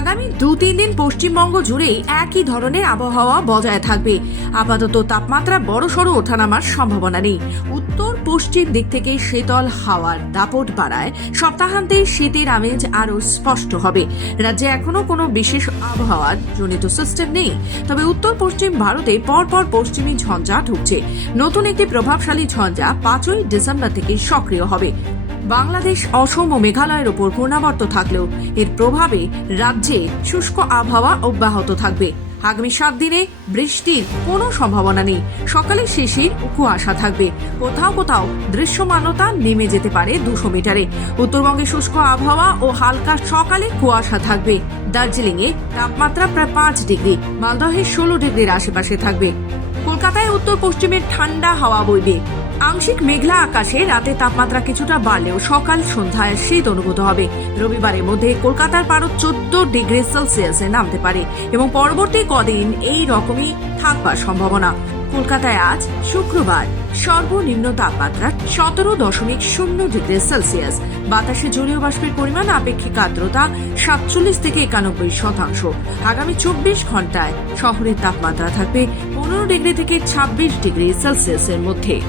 আগামী দু তিন দিন পশ্চিমবঙ্গ জুড়েই একই ধরনের আবহাওয়া বজায় থাকবে। আপাতত তাপমাত্রা বড়সড় ওঠানামার সম্ভাবনা নেই। উত্তর পশ্চিম দিক থেকে শীতল হাওয়ার দাপট বাড়ায়। সপ্তাহান্তে শীতের আমেজ আরও স্পষ্ট হবে। রাজ্যে এখনও কোনো বিশেষ আবহাওয়ার জনিত সিস্টেম নেই। তবে উত্তর পশ্চিম ভারতে পরপর পশ্চিমী ঝঞ্ঝা ঢুকছে। নতুন একটি প্রভাবশালী ঝঞ্ঝা পাঁচই ডিসেম্বর থেকে সক্রিয় হবে। বাংলাদেশ, অসম ও মেঘালয়ের ওপর ঘূর্ণাবর্ত থাকলেও এর প্রভাবে রাজ্যে শুষ্ক আবহাওয়া অব্যাহত থাকবে। আগামী সাত দিনে বৃষ্টির কোনো সম্ভাবনা নেই। সকালে শেষে কুয়াশা থাকবে। কোথাও কোথাও দৃশ্যমানতা নেমে যেতে পারে দুশো মিটারে। উত্তরবঙ্গে শুষ্ক আবহাওয়া ও হালকা সকালে কুয়াশা থাকবে। দার্জিলিং এ তাপমাত্রা প্রায় পাঁচ ডিগ্রি, মালদহে ষোলো ডিগ্রির আশেপাশে থাকবে। কলকাতায় উত্তর পশ্চিমের ঠান্ডা হাওয়া বইবে। আংশিক মেঘলা আকাশে রাতে তাপমাত্রা কিছুটা বাড়লেও সকাল সন্ধ্যায় শীত অনুভূত হবে। রবিবারের মধ্যে কলকাতার পারদ চোদ্দ ডিগ্রি সেলসিয়াসে নামতে পারে এবং পরবর্তী কদিন এই রকমই থাকবার সম্ভাবনা। কলকাতায় আজ শুক্রবার সর্বনিম্ন তাপমাত্রা সতেরো দশমিক শূন্য ডিগ্রি সেলসিয়াস। বাতাসে জলীয় বাষ্পের পরিমাণ, আপেক্ষিক আর্দ্রতা সাতচল্লিশ থেকে একানব্বই শতাংশ। আগামী চব্বিশ ঘন্টায় শহরের তাপমাত্রা থাকবে পনেরো ডিগ্রি থেকে ছাব্বিশ ডিগ্রি সেলসিয়াসের মধ্যে।